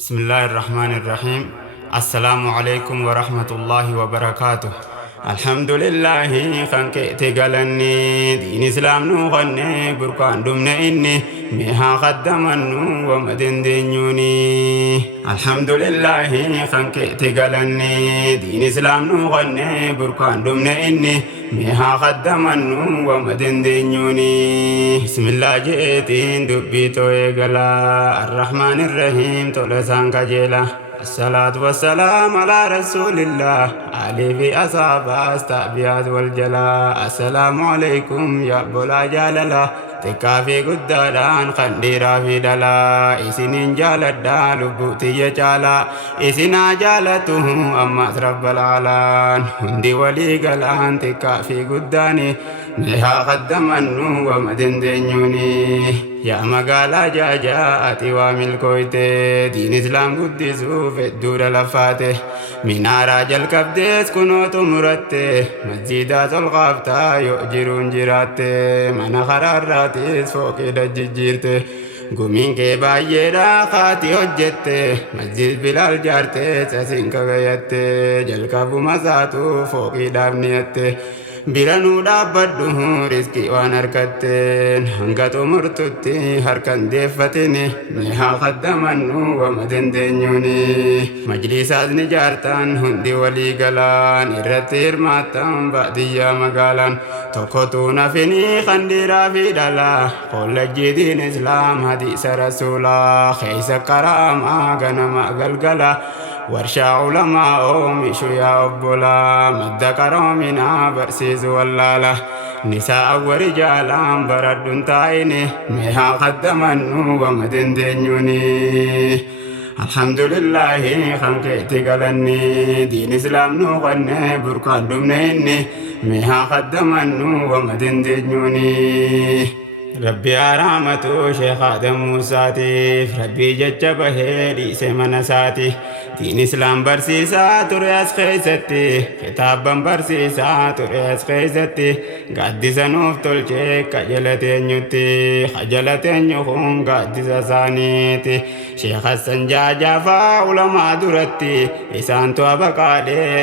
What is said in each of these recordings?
بسم الله الرحمن الرحيم. السلام عليكم ورحمة الله وبركاته. الحمد لله خنك تقلني دين إسلام نغني بركان دمنا إني مها قدمنو ومدن دينيوني. الحمد لله خنك تقلني دين إسلام نغني بركان دمنا إني مها قدمنو ومدن دينيوني. بسم الله جئتين دبيتو يقلا الرحمن الرحيم تولسان كجيلا. الصلاة والسلام على رسول الله علي في أصحاب استعبيات والجلاء. السلام عليكم يا بولا جاللا تكافي قدادان خنديرا في دلا إسنين جالدا لبوتي جالا إسنا جالته أما رب العالان هندي ولي قلان تكافي قداني نها قدمنو ومدن دينيوني. يا مقالا جاجا أتي وامل كويته دين إسلام قدسو في الدور لفاته من راجل كبديس كنوت مرته مسجدات الغابتا يؤجرون جراته من خراراتيس فوق دججيرته قومين كي بايدا خاتي هجته مسجد بلال جارته سسين كغيته جلقابو مساتو فوق دابنيته biranuu dhaabbadhu riskii waan harkatteen hanga xumurtutti harkan deeffatini ni haa qaddamannu wama dandeenyuuni. Majlisaasni jaartan hundi walii galaan irratti hirmaattan baadiyyaa magaalaan tokkotu nafini qandiraa fi dhalaa kollajjiitiin islaam hadiisa rasuulaa keessa karaamaa ganama galgala warshaa ulamaa oomishu yaa obbolaa madda qaroominaa barsiisu wallaala nisaa warijaalaan baradhun taa'ine meehaa qaddamannu wama dandeenyuuni. alhamdulillahi kankeetti galanni diin islaam nu qanne burkaan dhumne inni meehaa qaddamannu wama dandeenyuuni. ربي آرامتو شيخ آدم موساتي ربي ججبه ليس منساتي دين إسلام برسيسا ترياس خيستي كتابا برسيسا ترياس خيستي قد سنوف تلشي كجلتين نيوتي خجلتين نيوخون قد سانيتي شيخ السنجاجا فاولما درتي إسان توابقا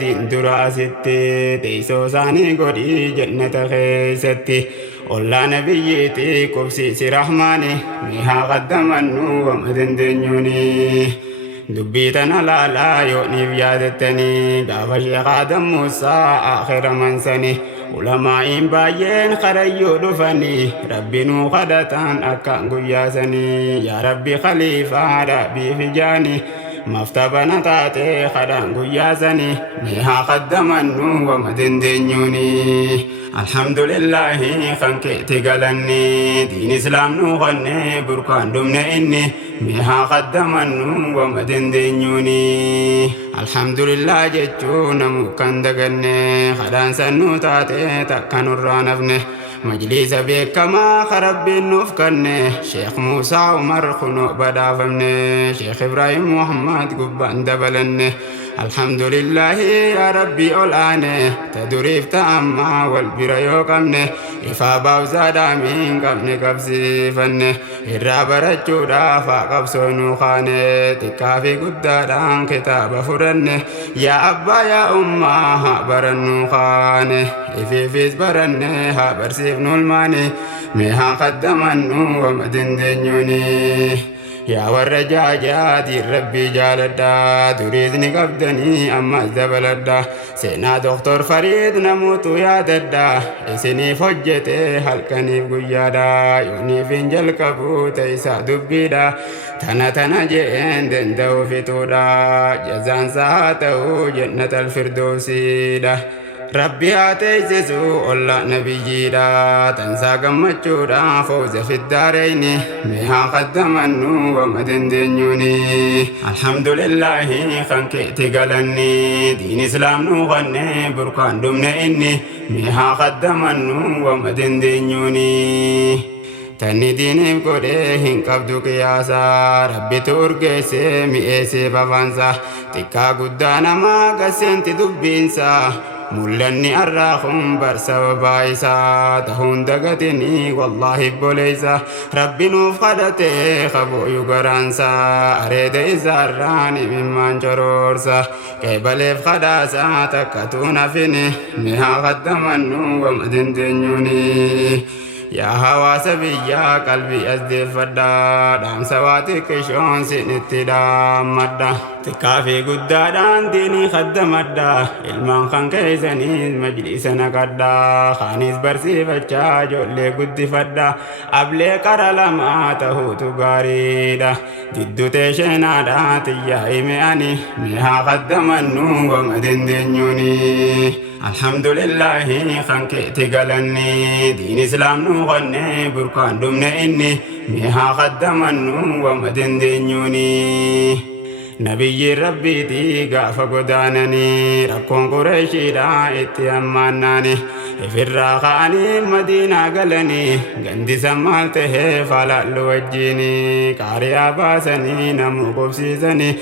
دين دراستي تيسو ساني قري جنة خيستي والله نبيتي كبسيسي رحماني ميها قدمنو وما دندنيوني. دبيتنا لا يوني بيادتني قاف شيخ آدم موسى آخر منسني علماء باين خريو دفني ربي نو قدتان أكان قياسني يا ربي خليفة ربي في جاني مفتبنا تاتي خدان قياسني ميها قدمنو وما دندنيوني. الحمد لله خنكيتي قلني دين إسلام نغني بركان دمنا إني ميها قدمنو وما دندنيوني. الحمد لله جتشونا مكان دقني خدان سنو تاتي تكن الرانفني مجلس بكما خرب النفكني شيخ موسى عمر خنو بدافمني شيخ إبراهيم محمد قبان دبلني. الحمد لله يا ربي أولاني تدريف تأما والبرا يوكمني إفا باوزا دامين قبني قبسي فني إرابة رجودا فاقبسونو خاني تكافي قدادان كتاب فرني يا أبا يا أمه برنو خاني إفي فيز برني برسيف نولماني ميها قدمنو ومدن دنيوني. يا ورجاجات ربي جالدا تريدني قبدني أما الزبلدا سينا دكتور فريد نموت يا ددا إسني فجتي هلكني بقيادا يوني فنجل كبوت إسا دبيدا تنا جين دندو فتودا جزان ساعته جنة الفردوسيدا ربي آتيسسو الله نبيجيدا تنسى قمتشودا فوز في الدارين ميها قدمنو وما دندنيوني. الحمد لله خنكيتي قلني دين إسلام نغني بركان دمنا إني ميها قدمنو وما دندنيوني. تاني ديني بقوله قبضو قياسا ربي تورقسي مئيسي بفانسا تكا قدانا ما قسنت دبينسا ملني أراخم برسا وبايسا تهون دقتني والله بوليسا ربي نوف خدته خبو يقرانسا أريد إزاراني ممن جرورسا كيباليف خداسا تكتون فيني مها قدمنو ومدن دنيوني يا هواس بيا قلبي أزدف فدا دام سواتك شون سنتي دام مدا تكافي قدادان ديني خدم مدا ilman kan keessanis majlisana kadda khanis barsi facha jolle guddifadda ablee qara lama tahutu gaariidha diddu teesheenaadha tiyya hime ani miha qaddamannu wama dandeenyuuni alhamdulillahi kan keeti galanni diin islaam nu qonne burkaan dhumne inni miha qaddamannu wama dandeenyuuni نبي ربي دي غاف غدانني ركون قريشي دا اتياماناني في الراخاني مدينة غلني غندي سمالته فلا لوجيني كاري آباسني نمو قبسيزني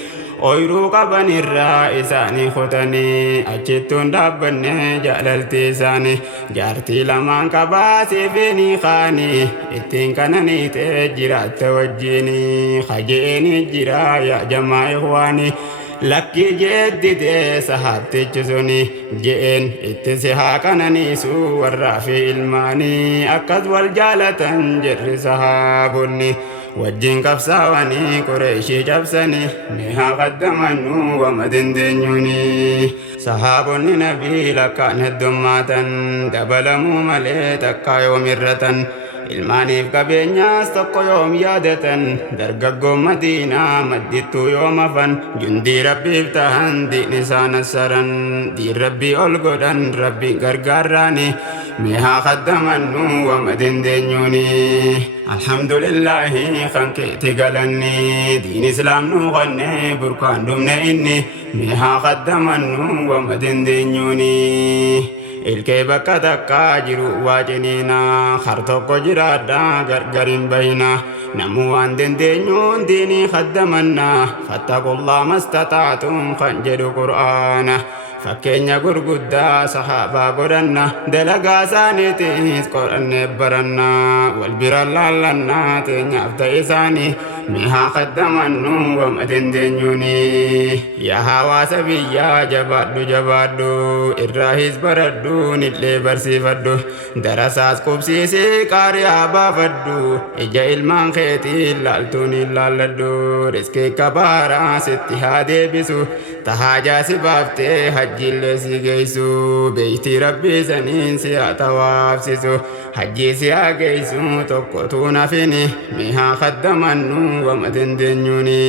oyiruu qaban irraa isaanii kutanii achittuun dhaabbanne jaalalti isaanii jaartii lamaan qabaasee feenii kaanii ittiin kananii ta'e jiraatta wajjiinii kajeeni jira yaa jamaa ikhwaanii lakkii jeeddidee sahaabtichi suni je'een itti si haa kananiisu warraa fi ilmaanii akkas wal jaalatan jedhi sahaabonni wajjin qabsaawanii qureeshii cabsanii mihaa qaddamannu wama dandeenyuuni sahaabonni nabii lakkaan heddummaatan dabalamuu malee takkaa yoomirratan ilmaaniif qabeenyaas tokko yoom yaadatan dargaggoon madiinaa maddittuu yoom hafan jundii rabbiif tahan diin isaan assaran diin rabbii ol godhan rabbii gargaarraani mihaa qaddamannu wama dandeenyuuni alhamdulillahi kan keeti galanni diin islaam nu qonne burkaan dhumne inni mihaa qaddamannu wama dandeenyuuni ilkee bakka takkaa jiru waajiniina har tokko jiraadha gargarin bayna namu waan dandeenyuun diinii qaddamanna fattaqullaa mastataatum kan jedhu qur'aana fakkeenya gurguddaa sahaabaa godhanna dalagaa isaaniitiis qorannee baranna wal bira laallannaa teenyaaf ta'e isaanii mihaa qaddamannu wama dandeenyuuni yaa hawaasa biyyaa jabaadhu jabaadhu irraahis baradhu nillee barsiifadhu darasaas qubsiisee qaariyaa baafadhu ija ilmaan keetii laaltuun hin laalladhu riskee kabaaraa sitti haa deebisu tahaajaa si baaftee hajjiillee si geessu beeytii rabbii saniin si haa tawaafsisu hajjii si haa geessu tokkotuu nafini mihaa qaddamannu wama dandeenyuuni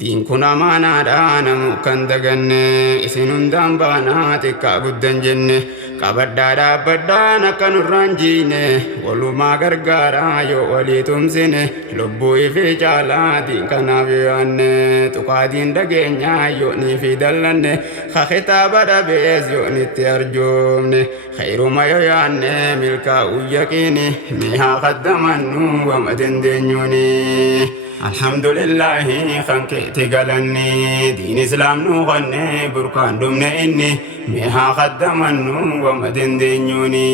diin kun amaanaadha namu kan daganne isin hundaan baanaa xiqqaa guddan jenne qabaddaa dhaabbadhaan akka nurraan jiine walumaa gargaaraa yoo walii tumsine lubbuu ifi caalaa diin kanaaf yoanne tuqaadiin dhageenyaa yoonii fi dallanne ka kitaaba dhabees yoonitti arjoomne khayruma yoo yaanne milkaa'uu yaqiini mihaa qaddamannu wama dandeenyuuni alhamdulillahi kan keeti galanni diin islaam nu qonne burkaan dhumne inni mihaa qaddamannu wama dandeenyuuni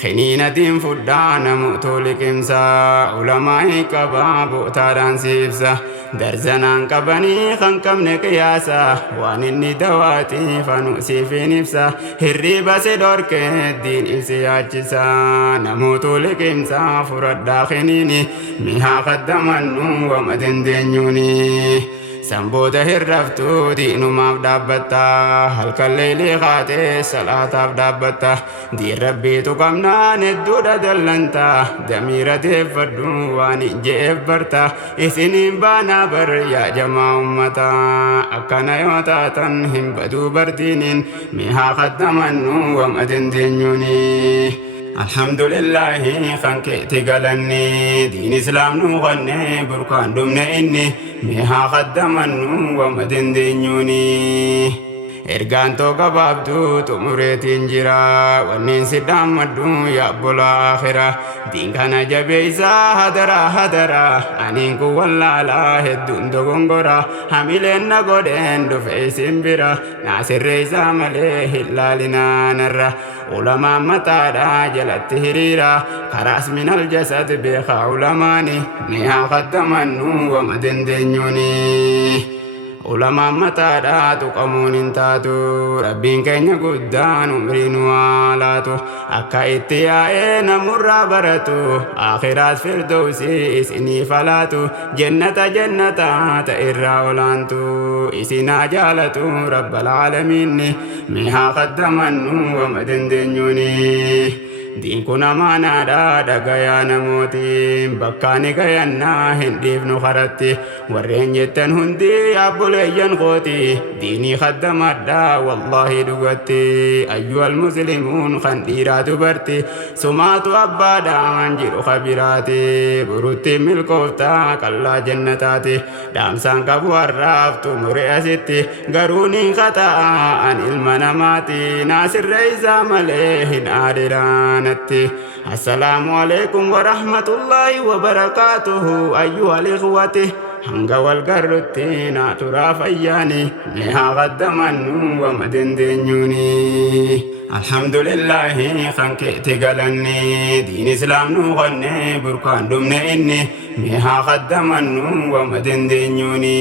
khiniinatiin fudhaa namoota liqimsaa ulamaa qabaa bootaadhaan siibsa darzanaan qabanii kan qabne qiyaasa waan inni dawaatii fanuusiifiin ibsa hirriba si dhorke diin ibsi yaachisa namoota liqimsaa furadhaa khiniini mihaa qaddamannu wama dandeenyuuni sanboota hirraftuu diinumaaf dhaabbatta halkan leelii kaatee salaataaf dhaabbatta diin rabbiitu qabnaan hedduudha dallanta damiira deeffadhu waan hin je'eef barta isiniin baanaa bar yaa jamaa ummata akkana yoo taatan hin baduu bardiiniin mihaa qaddamannu wama dandeenyuuni alhamdulillahi kan keeti galanni diin islaam nu qonne burkaan dhumne inni mihaa qaddamannu wama dandeenyuuni ergaan toga baabduu xumureetiin jira wanneen si dhaammadhu yaa obbola akhira diin kana jabeeysaa hadara aniin kun wallaalaa hedduun dogongora hamileen na godheen dhufe isin bira naa sirreeysaa malee hin laalinaanarra ulamaan mataadha jalatti hiriira karaas minal jasad beekaa ulamaani ni haa qaddamannu wama dandeenyuuni ulamaan mataadha tuqamuun hin taatu rabbiin keenya guddaan umrii nu haa laatu akka itti yaa'ee namurraa baratu akhiraas firdowsii isinii falaatu jannata ta irraa olaantu isinaa jaalatu rabbal aalamiin mee haa qaddamannu wama dandeenyuuni diin kun amaanaadha dhagayaa namootiin bakkaani gayannaa hin dhiifnu karatti warreen jettan hundi abboleeyyan kooti diinii qaddamadha wallaahi dhugatti ayyuhal muslimuun kan dhiiraa dubarti sumaatu abbaadhaan jedhu kabiraati burutti milkooftaa qallaa jannataati dhaamsaan qabu har'aaf xumure asitti garuu niin kata'a an ilma namaati naasirreeysaa malee hin aadiraan السلام عليكم ورحمة الله وبركاته أيها الإخوة hanga wal garrutti naa turaa fayyaani mee haa qaddamannu wama dandeenyuuni alhamdulillahi kan keetti galanni diin islaam nu qonne burkaan dhumne inni mee haa qaddamannu wama dandeenyuuni